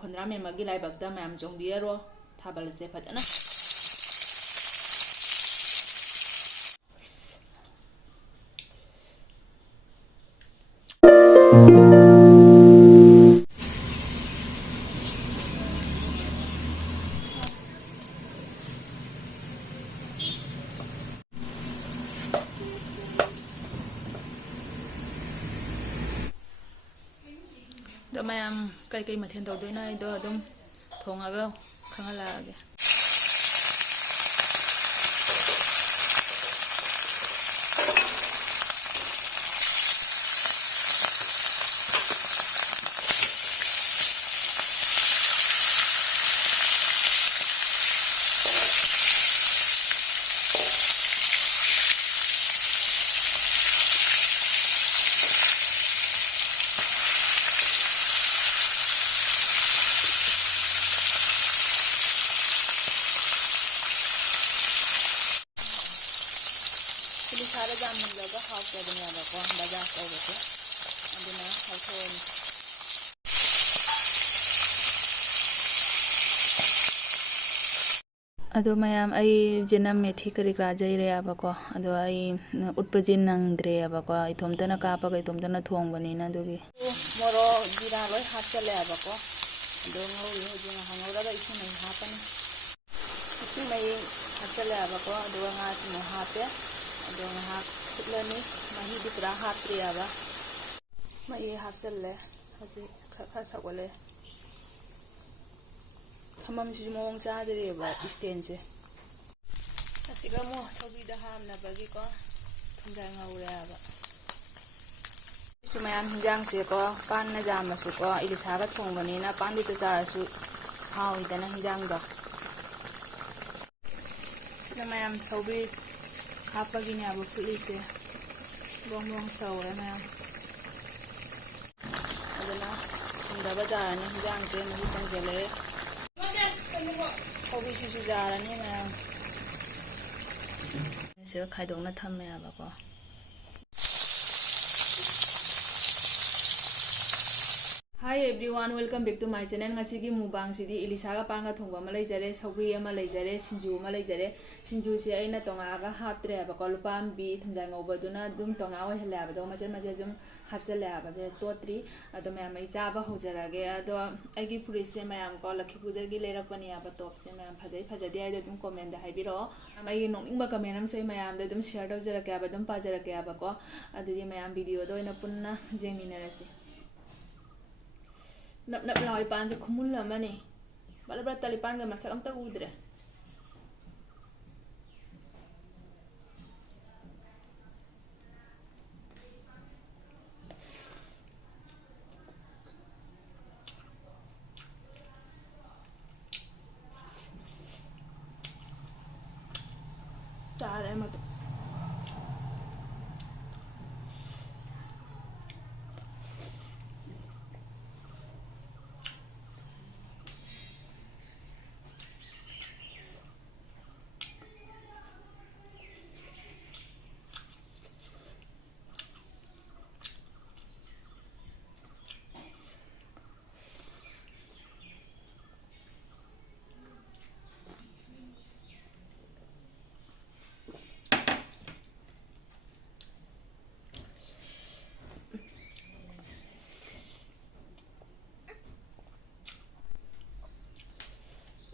Khondram Mema gi Laibak da mayam chongbiraro thabal se phajana do mayam kai mathen tawdoina do adum thongaga khangalage Elisha da mun daga hausa da ne ba ko da za ka wuce andina hausa wani ado mayam ai jenam methi kari kra jai re aba ko ado ai utpajin nang dre aba ko itomtana ka pa ga itomtana thong bani na dogi moro jira loi hat chale aba ko ado ngau yo jina hangau da isi mai hapani isi mai hat chale aba ko ado nga si mo hape ado nga kutlani mahi di pra hat pri aba mai hap chale hasi kha sawale Hamam si mong sa dere ba istense asiga mo sabi da ham na bagi ko thunga ngaure aba sumayam hinjang se ko pan na jam su ko Elisha ga thong bani na pan di ta sa su hau idana hinjang da sumayam sabi hapa gi nya bu pulise bong bong saure mayam adana thunda ba ja ni hinjang se ni tang jele Sabi si jara ni mayam se khaidong na thamme aba ko Hi everyone, welcome back to my channel. Ngasi gi mubang sidi Elisha ga panga thongba ma leijare sauri ama leijare sinju ma leijare sinju se aina tonga ga hatre ba ko lupam bi thumjang oba duna dum tonga wa hela ba do ma dum hapchale aba je totri ado ma mai cha ba hojarage ado agi puri se mayam ko lakhipu da gi lera pani aba top se mayam phajadi ai dum comment da haibiro mai nonging ba comment am se mayam da dum share do jara ka ba dum pa jara ka ba ko adudi mayam video do ina punna jeminarasi Nap lawai pan se khumul lama ni bala bala talipan ga masak amta udre Tare mato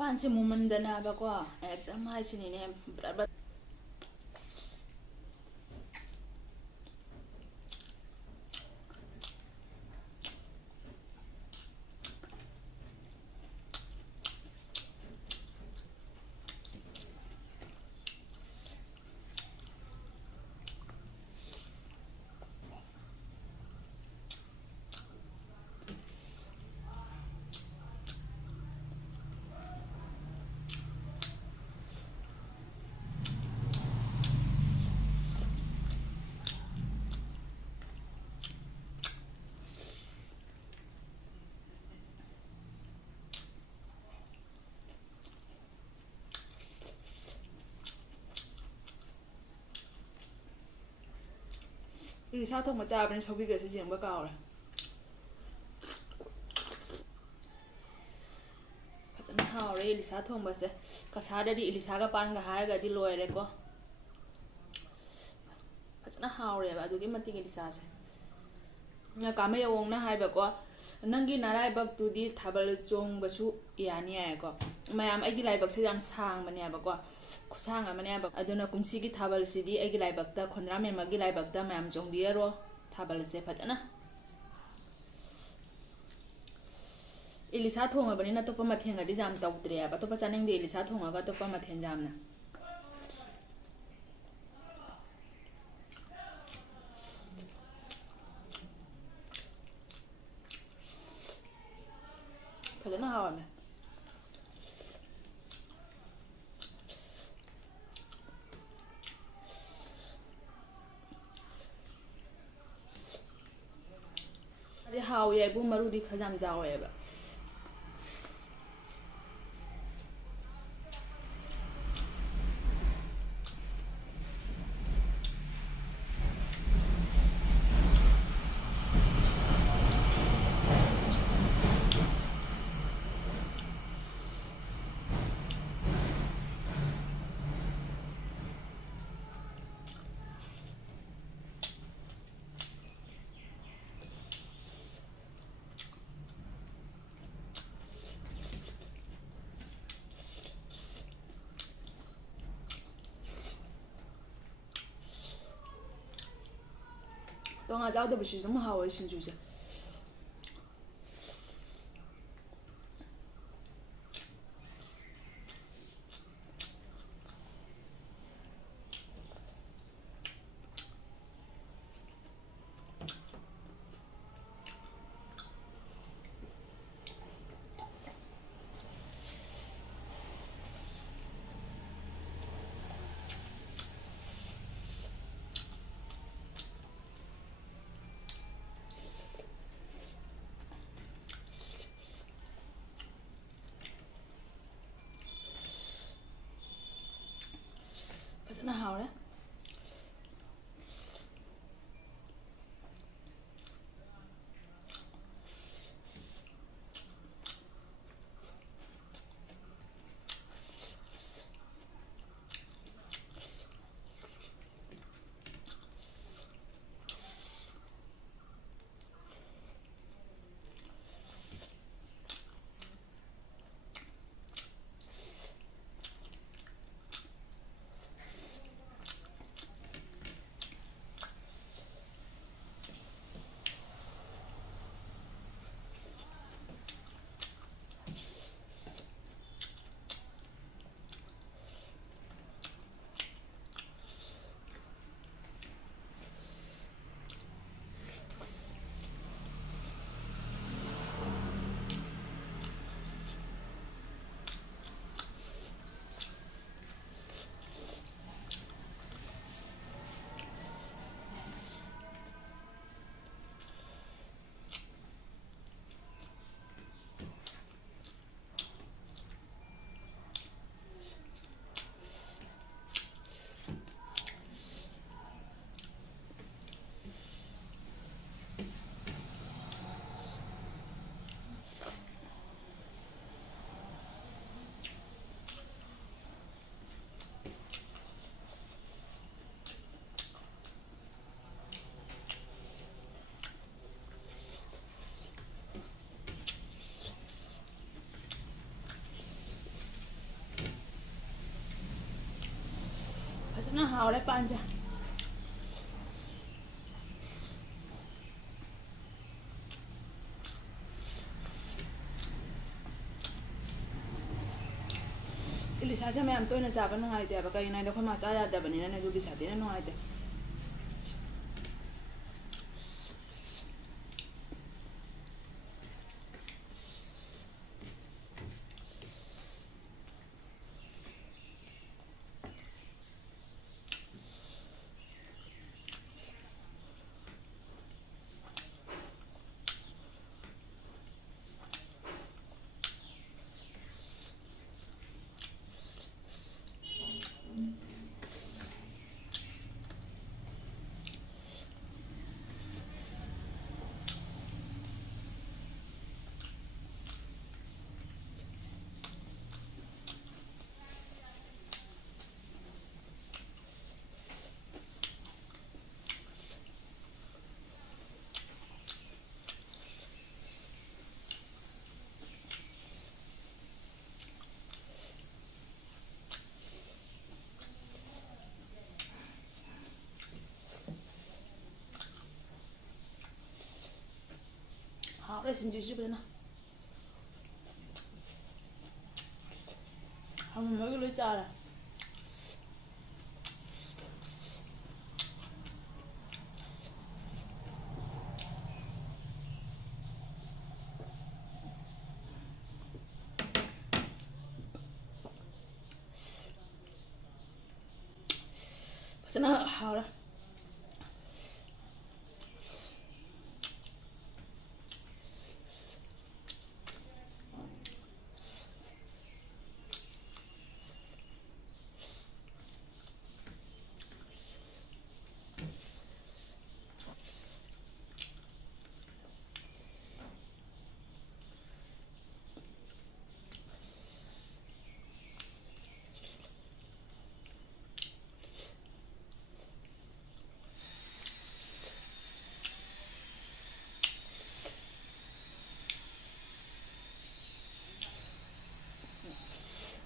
pan se mumandana ba ko ekdam hai sini ne Elisha thong ma cha ban sabi ga se jeng ba kaw haure Elisha thongbase kasaradi Elisha ga panga hairgadi loire ko fazana haure ba adugi mati Elisha se na kame yong na haiba ko nangi Laibak tudi thabal chongbasu yani ay ko mayam aigi Laibak se yam sang mane ba ko khusang amane ba aduna kumsi gi thabal sidi aigi Laibak ta Khondram Mema gi Laibak ta mayam chongbiraro thabal se fazana Elisha thonga bani na topa mathen ga di jam tawtre ba topa chaning de Elisha thonga ga topa mathen jam na fazana hawa me adi hawa ye bu maru di khajam jawe ba tonga jaw da bishi zum hawa sinju se fazana haure fazana haure panja Elisha se mayam toina chaba nungai te ba kai nai da khoma cha ya da bani na du gi sa te na nungai te ꯍꯥꯎꯈ꯭ꯔꯦ ꯁꯤꯡꯖꯨꯁꯤ ꯐꯖꯅ ꯍꯪꯉꯒ ꯂꯣꯏ ꯆꯥꯔꯦ فجأة حاولة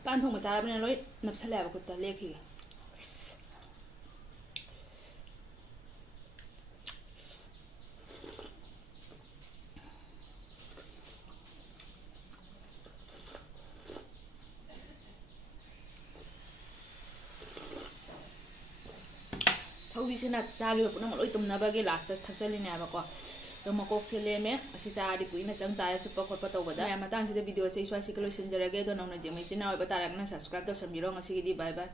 ꯄꯥꯟ ꯊꯣꯡꯕ ꯆꯥꯔꯕꯅꯤꯅ ꯂꯣꯏ ꯅꯞꯁꯜꯂꯦ ꯍꯥꯏꯕ ꯈꯨꯠꯇ ꯂꯦꯛꯈꯤꯒꯦ ꯁꯧꯒ꯭ꯔꯤꯁꯤꯅ ꯆꯥꯈꯤꯕ ꯄꯨꯝꯅꯃꯛ ꯂꯣꯏ ꯇꯨꯝꯅꯕꯒꯤ ꯂꯥꯁꯇ ꯊꯛꯆꯜꯂꯤꯅꯦꯕꯀꯣ ꯑꯗꯣ ꯃꯀꯣꯛꯁꯦ ꯂꯦꯝꯃꯦ ꯑꯁꯤ ꯆꯥꯔꯗꯤ ꯀꯨꯏꯅ ꯆꯪ ꯇꯥꯔꯦ ꯆꯨꯞꯄ ꯈꯣꯠꯄ ꯇꯧꯕꯗ ꯃꯌꯥꯝ ꯃꯇꯥꯡꯁꯤꯗ ꯚꯤꯗꯤꯑꯣꯁꯦ ꯁ꯭ꯋꯥꯏꯁꯤꯒ ꯂꯣꯏꯁꯤꯟꯖꯔꯒꯦ ꯑꯗꯣ ꯅꯧꯅ ꯌꯦꯡꯕ ꯏꯆꯤꯟ ꯏꯅꯥꯎ ꯑꯣꯏꯕ ꯇꯥꯔꯒꯅ ꯁꯕꯁꯀ꯭ꯔꯥꯏꯕ ꯇꯧꯁꯟꯕꯤꯔꯣ ꯉꯁꯤꯒꯤꯗꯤ ꯕꯥꯏ ꯕꯥꯏ